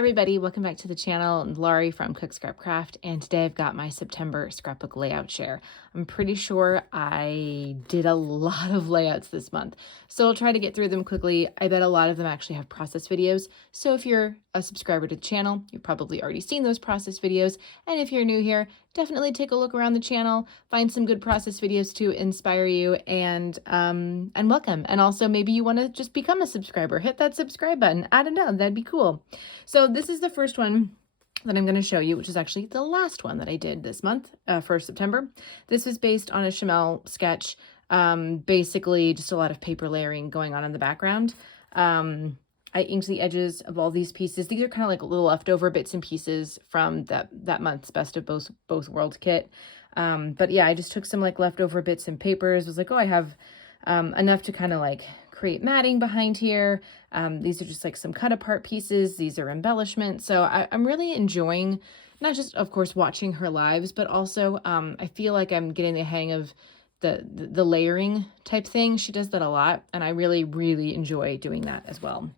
everybody, welcome back to the channel. I'm Laurie from Cook Scrap Craft, and today I've got my September scrapbook layout share. I'm pretty sure I did a lot of layouts this month, so I'll try to get through them quickly. I bet a lot of them actually have process videos, so if you're a subscriber to the channel, you've probably already seen those process videos, and if you're new here, definitely take a look around the channel, find some good process videos to inspire you, and welcome. And also maybe you want to just become a subscriber. Hit that subscribe button. I don't know, that'd be cool. So this is the first one that I'm going to show you, which is actually the last one that I did this month for September. This was based on a Chamel sketch, basically just a lot of paper layering going on in the background. I inked the edges of all these pieces. These are kind of like little leftover bits and pieces from that month's Best of Both Worlds kit. But yeah, I just took some like leftover bits and papers. Was like, oh, I have enough to kind of like create matting behind here. These are just like some cut apart pieces. These are embellishments. So I'm really enjoying not just, of course, watching her lives, but also I feel like I'm getting the hang of the layering type thing. She does that a lot, and I really, really enjoy doing that as well.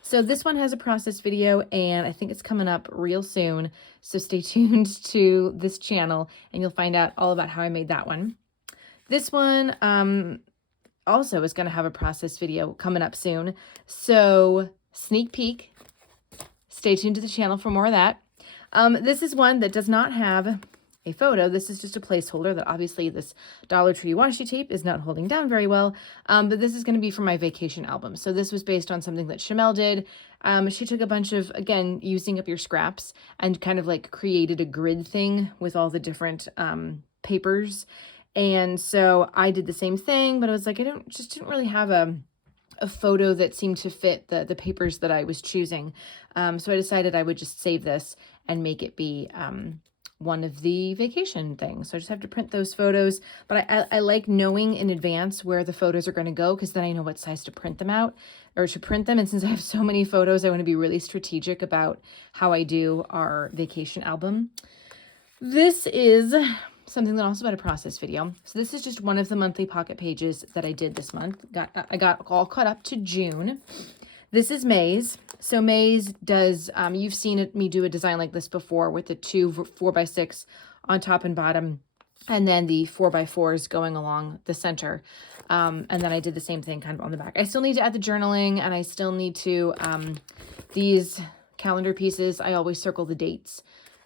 So this one has a process video, and I think it's coming up real soon. So stay tuned to this channel, and you'll find out all about how I made that one. This one also is going to have a process video coming up soon. So sneak peek, stay tuned to the channel for more of that. This is one that does not have a photo. This is just a placeholder that obviously this Dollar Tree washi tape is not holding down very well. But this is going to be for my vacation album. So this was based on something that Chamel did. She took a bunch of, again, using up your scraps and kind of like created a grid thing with all the different papers. And so I did the same thing, but I was like, I didn't really have a photo that seemed to fit the papers that I was choosing. So I decided I would just save this and make it be one of the vacation things. So I just have to print those photos, but I like knowing in advance where the photos are going to go, because then I know what size to print them out or to print them. And since I have so many photos, I want to be really strategic about how I do our vacation album. This is something that also had a process video. So this is just one of the monthly pocket pages that I did this month. I got all caught up to June. This is May's. So May's does, you've seen me do a design like this before with the two 4x6 on top and bottom, and then the 4x4s going along the center. And then I did the same thing kind of on the back. I still need to add the journaling, and I still need to, these calendar pieces, I always circle the dates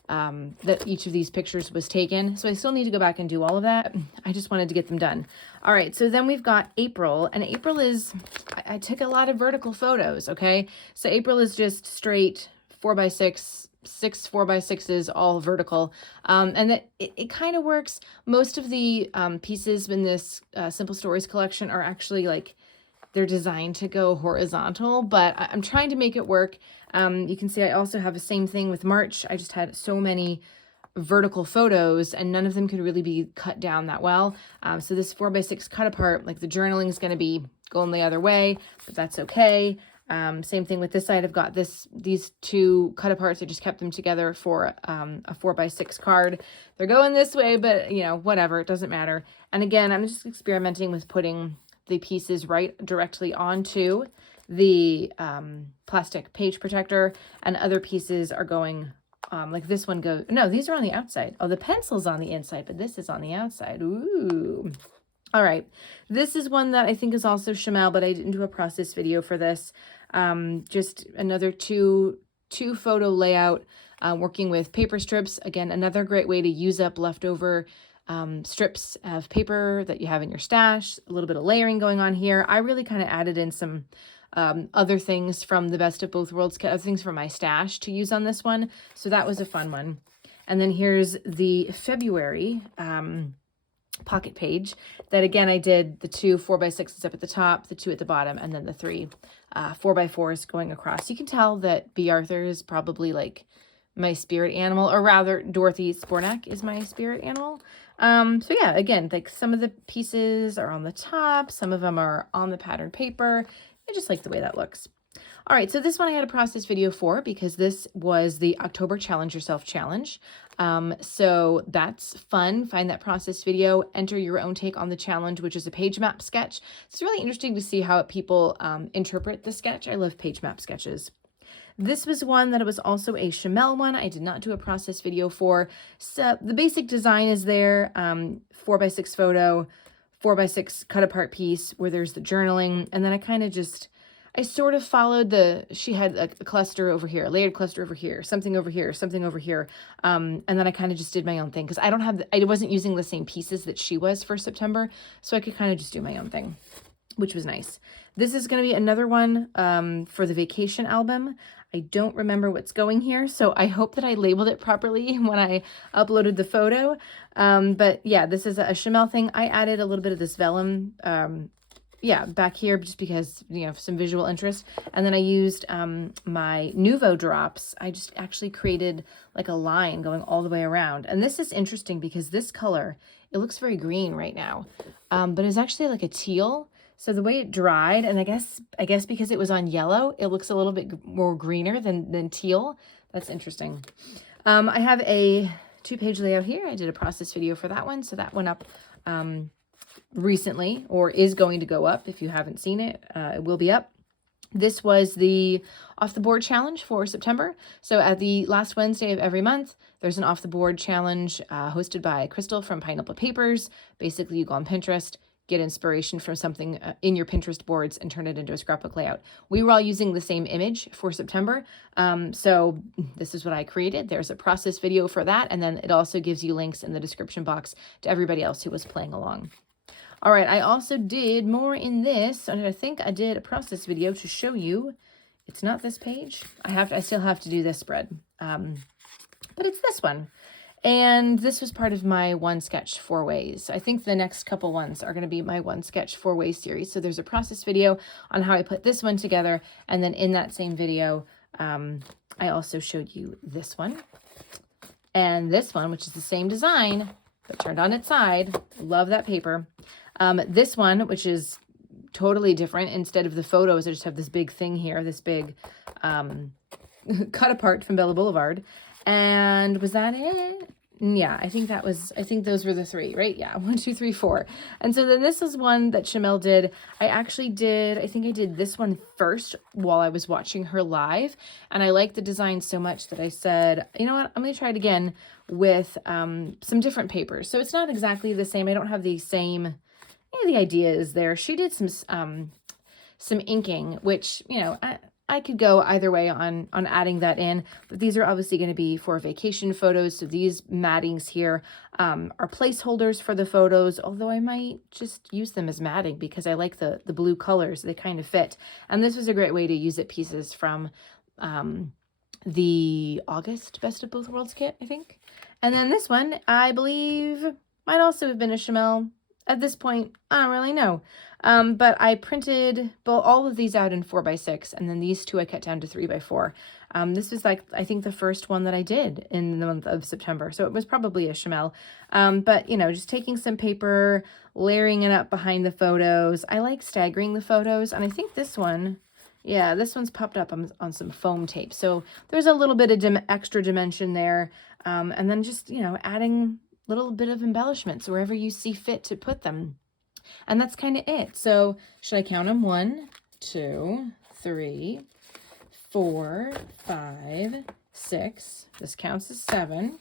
that each of these pictures was taken. So I still need to go back and do all of that. I just wanted to get them done. All right, so then we've got April, and April is, I took a lot of vertical photos, okay? So April is just straight 4x6, 6 4x6s, all vertical. And that it kind of works. Most of the pieces in this Simple Stories collection are actually like, they're designed to go horizontal, but I'm trying to make it work. You can see I also have the same thing with March. I just had so many vertical photos, and none of them could really be cut down that well. So this 4x6 cut apart, like the journaling is going to be going the other way, but that's okay. Same thing with this side. I've got these two cut aparts. I just kept them together for a 4x6 card. They're going this way, but you know, whatever, it doesn't matter. And again, I'm just experimenting with putting the pieces right directly onto the plastic page protector, and other pieces are going like this one goes, no, these are on the outside. Oh, the pencil's on the inside, but this is on the outside. Ooh. All right. This is one that I think is also Chamel, but I didn't do a process video for this. Just another two photo layout, working with paper strips. Again, another great way to use up leftover strips of paper that you have in your stash. A little bit of layering going on here. I really kind of added in some other things from the Best of Both Worlds kit, other things from my stash to use on this one. So that was a fun one. And then here's the February pocket page that, again, I did the two 4x6s up at the top, the two at the bottom, and then the three 4x4s going across. You can tell that B. Arthur is probably like my spirit animal, or rather Dorothy Spornak is my spirit animal. So yeah, again, like some of the pieces are on the top, some of them are on the pattern paper. I just like the way that looks. All right, so this one I had a process video for because this was the October Challenge Yourself Challenge. So that's fun. Find that process video, enter your own take on the challenge, which is a page map sketch. It's really interesting to see how people interpret the sketch. I love page map sketches. This was one that it was also a Chamel one. I did not do a process video for. So the basic design is there, 4x6 photo, 4x6 cut apart piece where there's the journaling. And then I sort of followed she had a cluster over here, a layered cluster over here, something over here, something over here. And then I kind of just did my own thing because I wasn't using the same pieces that she was for September. So I could kind of just do my own thing, which was nice. This is going to be another one for the vacation album. I don't remember what's going here, so I hope that I labeled it properly when I uploaded the photo. But yeah, this is a Chamel thing. I added a little bit of this vellum, back here just because, some visual interest. And then I used my Nuvo drops. I just actually created like a line going all the way around. And this is interesting because this color, it looks very green right now, but it's actually like a teal. So the way it dried, and I guess because it was on yellow, it looks a little bit more greener than teal. That's interesting. I have a 2-page layout here. I did a process video for that one. So that went up recently, or is going to go up. If you haven't seen it, it will be up. This was the off the board challenge for September. So at the last Wednesday of every month, there's an off the board challenge hosted by Crystal from Pineapple Papers. Basically, you go on Pinterest, get inspiration from something in your Pinterest boards and turn it into a scrapbook layout. We were all using the same image for September. So this is what I created. There's a process video for that. And then it also gives you links in the description box to everybody else who was playing along. All right, I also did more in this, and I think I did a process video to show you. It's not this page. I still have to do this spread, but it's this one. And this was part of my One Sketch 4 Ways. I think the next couple ones are going to be my One Sketch 4 Ways series. So there's a process video on how I put this one together. And then in that same video, I also showed you this one. And this one, which is the same design, but turned on its side. Love that paper. This one, which is totally different. Instead of the photos, I just have this big thing here, this big cut apart from Bella Boulevard. And was that it? Yeah, I think those were the 3, right? Yeah, 1, 2, 3, 4. And so then this is one that Chamel did. I think I did this one first while I was watching her live. And I liked the design so much that I said, you know what, I'm going to try it again with some different papers. So it's not exactly the same. I don't have the same, the idea is there. She did some inking, which, I could go either way on adding that in, but these are obviously going to be for vacation photos. So these mattings here are placeholders for the photos, although I might just use them as matting because I like the blue colors. They kind of fit. And this was a great way to use it pieces from the August Best of Both Worlds kit, I think. And then this one, I believe, might also have been a Chamel. At this point, I don't really know. But I printed all of these out in 4x6, and then these 2 I cut down to 3x4. This was I think the first one that I did in the month of September. So it was probably a Chamel. But, just taking some paper, layering it up behind the photos. I like staggering the photos. And I think this one, yeah, this one's popped up on some foam tape. So there's a little bit of extra dimension there. And then just, adding little bit of embellishments wherever you see fit to put them. And that's kind of it. So should I count them? 1, 2, 3, 4, 5, 6. This counts as 7.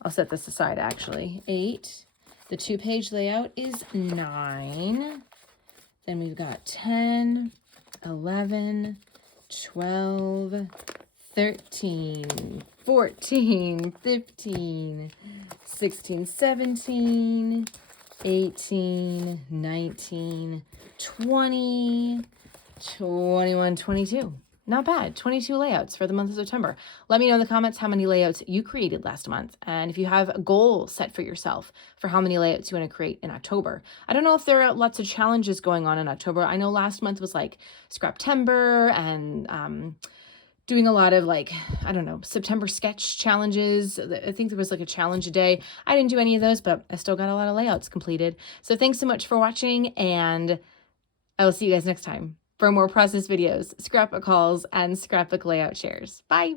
I'll set this aside actually. 8. The 2-page layout is 9. Then we've got 10, 11, 12, 13, 14, 15, 16, 17, 18, 19, 20, 21, 22. Not bad. 22 layouts for the month of September. Let me know in the comments how many layouts you created last month. And if you have a goal set for yourself for how many layouts you want to create in October. I don't know if there are lots of challenges going on in October. I know last month was like Scraptember and doing a lot of September sketch challenges. I think there was like a challenge a day. I didn't do any of those, but I still got a lot of layouts completed. So thanks so much for watching, and I will see you guys next time for more process videos, scrapbook hauls, and scrapbook layout shares. Bye.